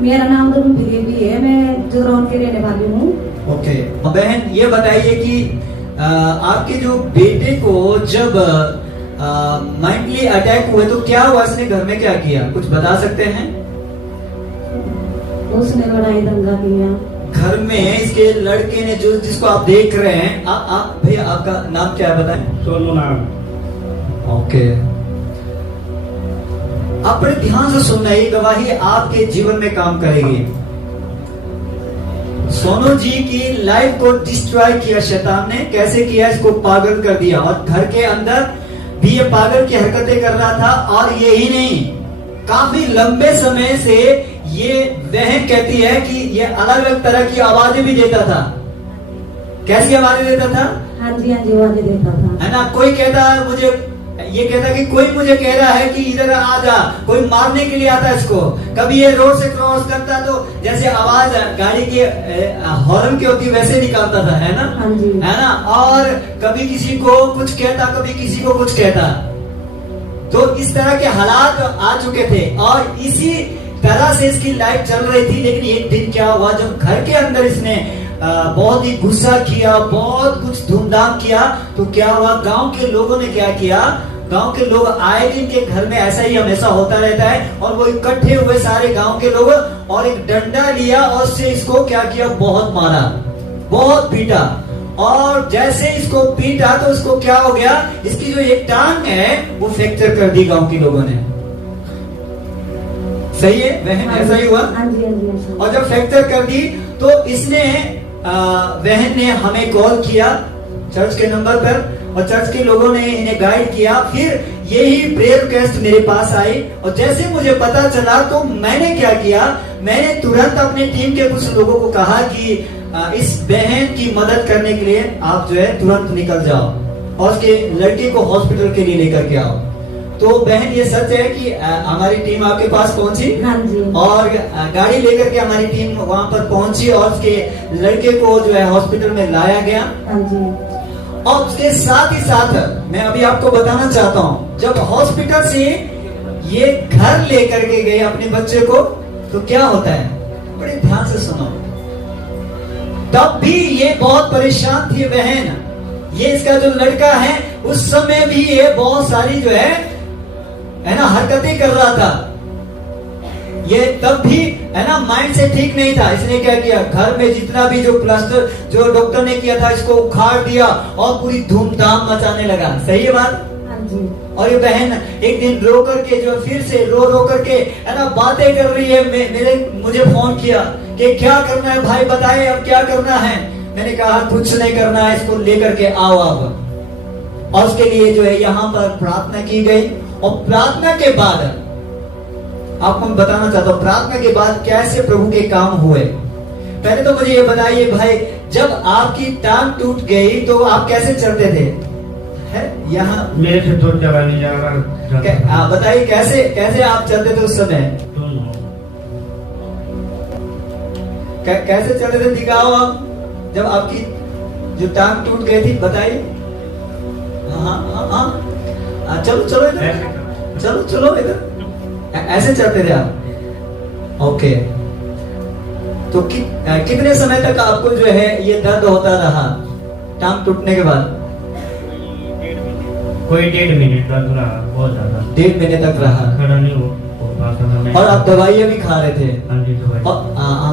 मेरा नाम तो फिलिपी है, मैं जगराउंड की रहने वाली हूँ। ओके बहन, ये बताइए कि आपके जो बेटे को जब मेंटली अटैक हुए तो क्या हुआ, इसने घर में क्या किया, कुछ बता सकते हैं? उसने लड़ाई दंगा किया घर में। इसके लड़के ने जो जिसको आप देख रहे हैं, आप भैया आपका नाम क्या है बताएं? सोनू नाम। ओके, आप बड़े ध्यान से सुनना, ये गवाही आपके जीवन में काम करेगी। सोनू जी की लाइफ को डिस्ट्रॉय किया शैतान ने। कैसे किया? इसको पागल कर दिया, और घर के अंदर भी ये पागल की हरकतें कर रहा था। और यही नहीं, काफी लंबे समय से ये बहन कहती है कि ये अलग अलग तरह की आवाजें भी देता था। कैसी आवाजें देता था? हाँ जी आवाजें देता था, है ना। कोई कहता है मुझे, ये कहता कि कोई मुझे कह रहा है कि इधर आ जा, कोई मारने के लिए आता है इसको। कभी ये रोड से क्रॉस करता तो जैसे आवाज गाड़ी के हॉर्न की होती वैसे निकालता था, है ना। हाँ जी। है ना। और कभी किसी को कुछ कहता, कभी किसी को कुछ कहता। तो इस तरह के हालात आ चुके थे और इसी तरह से इसकी लाइफ चल रही थी। लेकिन एक दिन क्या हुआ, जब घर के अंदर इसने बहुत ही गुस्सा किया, बहुत कुछ धूमधाम किया, तो क्या हुआ, गांव के लोगों ने क्या किया, गांव के लोग आए दिन के घर में ऐसा ही हमेशा होता रहता है, और वो इकट्ठे हुए सारे गांव के लोग, और एक डंडा लिया और उससे इसको क्या किया, बहुत मारा, बहुत पीटा। और जैसे इसको पीटा तो इसको क्या हो गया, इसकी जो एक टांग है वो फ्रैक्चर कर दी गांव के लोगों ने। सही है बहन, ऐसा ही हुआ। और जब फ्रैक्चर कर दी तो इसने बहन ने हमें कॉल किया चर्च के नंबर पर, और चर्च के लोगों ने इन्हें गाइड किया। फिर यही प्रेयर रिक्वेस्ट मेरे पास आई, और जैसे मुझे पता चला तो मैंने क्या किया, मैंने तुरंत अपने टीम के कुछ लोगों को कहा कि इस बहन की मदद करने के लिए आप जो है तुरंत निकल जाओ और उसके लड़के को हॉस्पिटल के लिए लेकर के आओ। तो बहन ये सच है कि हमारी टीम आपके पास पहुंची। हाँ जी। और गाड़ी लेकर के हमारी टीम वहां पर पहुंची और उसके लड़के को जो है हॉस्पिटल में लाया गया। हाँ जी। और उसके साथ ही साथ मैं अभी आपको बताना चाहता हूँ, जब हॉस्पिटल से ये घर लेकर के गए अपने बच्चे को, तो क्या होता है, बड़े ध्यान से सुनो। तब भी ये बहुत परेशान थी बहन। ये इसका जो लड़का है उस समय भी ये बहुत सारी जो है ना हरकतें कर रहा था। ये तब भी है ना माइंड से ठीक नहीं था। इसने क्या किया, घर में जितना भी जो प्लास्टर जो डॉक्टर ने किया था इसको उखाड़ दिया और पूरी धूमधाम मचाने लगा। सही है बात? हाँ जी। और ये बहन एक दिन रो करके जो फिर से रो करके है ना बातें कर रही है। मुझे फोन किया कि क्या करना है भाई, बताए अब क्या करना है। मैंने कहा कुछ नहीं करना है, इसको लेकर के आओ आप। और उसके लिए जो है यहाँ पर प्रार्थना की गई, और प्रार्थना के बाद आपको मैं बताना चाहता हूँ प्रार्थना के बाद कैसे प्रभु के काम हुए। पहले तो मुझे ये बताइए भाई, जब आपकी टांग टूट गई तो आप कैसे चलते थे? है यहाँ मेरे से तो चला नहीं जा रहा। आप बताइए कैसे कैसे आप चलते थे उस समय? कैसे चलते थे, दिखाओ आप। जब आपकी जो टांग टूट गई थी बताइए। हाँ हाँ हाँ, चलो चलो इधर, चलो इधर। ऐसे चलते थे आप? ओके। तो कितने समय तक आपको जो है ये दर्द होता रहा टांग टूटने के बाद? कोई 1.5 मिनट तक रहा, बहुत ज्यादा 1.5 महीने तक रहा। खड़ा नहीं हो पाता। और आप दवाइयाँ भी खा रहे थे? हाँ जी, दवाई।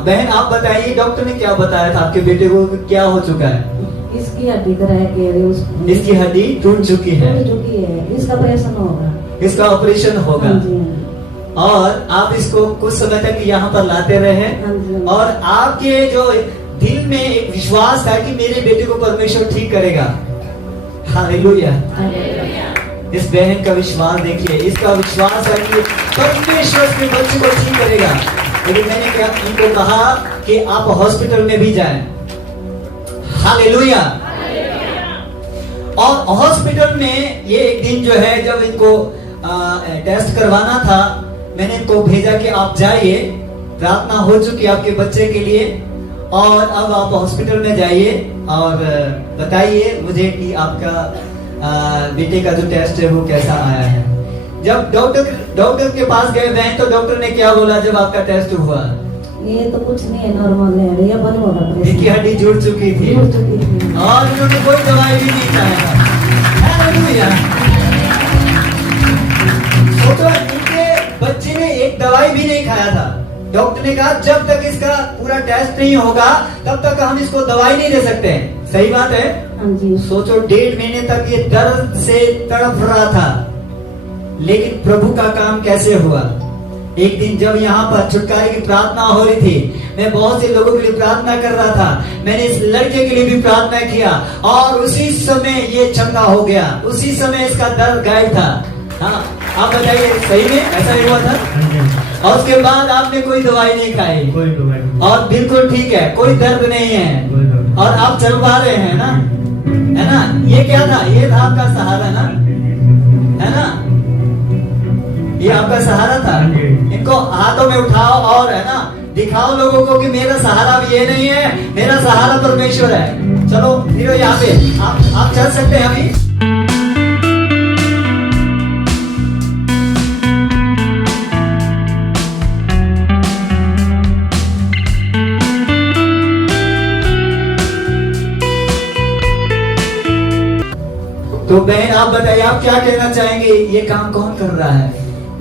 बहन आप बताइए, डॉक्टर ने क्या बताया था आपके बेटे को, क्या हो चुका है? इसकी हड्डी क्रैक है, इसकी हड्डी टूट चुकी है, इसका ऑपरेशन होगा। इसका ऑपरेशन होगा। हाँ जी। और आप इसको कुछ समय तक यहाँ पर लाते रहे, और आपके जो दिल में एक विश्वास था कि मेरे बेटे को परमेश्वर ठीक करेगा। हालेलुया। इस बहन का विश्वास देखिए, इसका विश्वास है कि परमेश्वर के बच्चे को ठीक करेगा। लेकिन मैंने क्या इनको कहा कि आप हॉस्पिटल में भी जाएं। हालेलुया। और हॉस्पिटल में ये एक दिन जो है जब इनको टेस्ट करवाना था, मैंने इनको भेजा कि आप जाइए, प्रार्थना हो चुकी आपके बच्चे के लिए, और अब आप हॉस्पिटल में जाइए और बताइए मुझे कि आपका बेटे का जो टेस्ट है वो कैसा आया है। जब डॉक्टर के पास गए बहन, तो डॉक्टर ने क्या बोला जब आपका टेस्ट हुआ? ये तो कुछ नहीं है, नॉर्मल है भैया, बंद हो रहा दिल की हड्डी जुड़ चुकी थी जुड़ चुकी थी। और इन्होंने कोई दवाई भी नहीं खाया था। हालेलुया। सोचो, इनके बच्चे ने एक दवाई भी नहीं खाया था। डॉक्टर ने कहा जब तक इसका पूरा टेस्ट नहीं होगा तब तक हम इसको दवाई नहीं दे सकते। सही बात है। हाँ जी। सोचो, 1.5 महीने तक ये दर्द से तड़प रहा था, लेकिन प्रभु का काम कैसे हुआ। एक दिन जब यहाँ पर छुटकारे की प्रार्थना हो रही थी, मैं बहुत से लोगों के लिए प्रार्थना कर रहा था। मैंने इस लड़के के लिए भी प्रार्थना किया और उसी समय ये चंगा हो गया, उसी समय इसका दर्द गायब था। हाँ, आप बताइए, सही में ऐसा ही हुआ था? हाँ जी। और उसके बाद आपने कोई दवाई नहीं खाई कोई दवाई नहीं। और बिल्कुल ठीक है, कोई दर्द नहीं है कोई दर्द नहीं। और आप चल पा रहे हैं ना, है ना। ये क्या था? ये था आपका सहारा ना, है ना। ये आपका सहारा था। इनको हाथों में उठाओ और, है ना, दिखाओ लोगों को कि मेरा सहारा भी ये नहीं है, मेरा सहारा परमेश्वर है। चलो फिर यहाँ पे आप चल सकते हैं अभी। तो बहन, आप बताइए, आप क्या कहना चाहेंगे? ये काम कौन कर रहा है?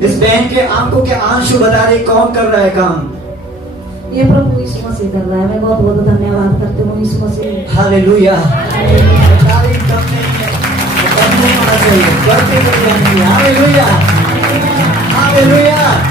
इस बहन के आंखों के आंसू बता रहे, कौन कर रहा है काम? ये प्रभु यीशु मसीह कर रहा है। मैं बहुत बहुत धन्यवाद करती हूँ यीशु मसीह। हालेलुया। तारीफ कम नहीं है, कम नहीं होना चाहिए, बढ़ते चले जाएंगे। Hallelujah, hallelujah.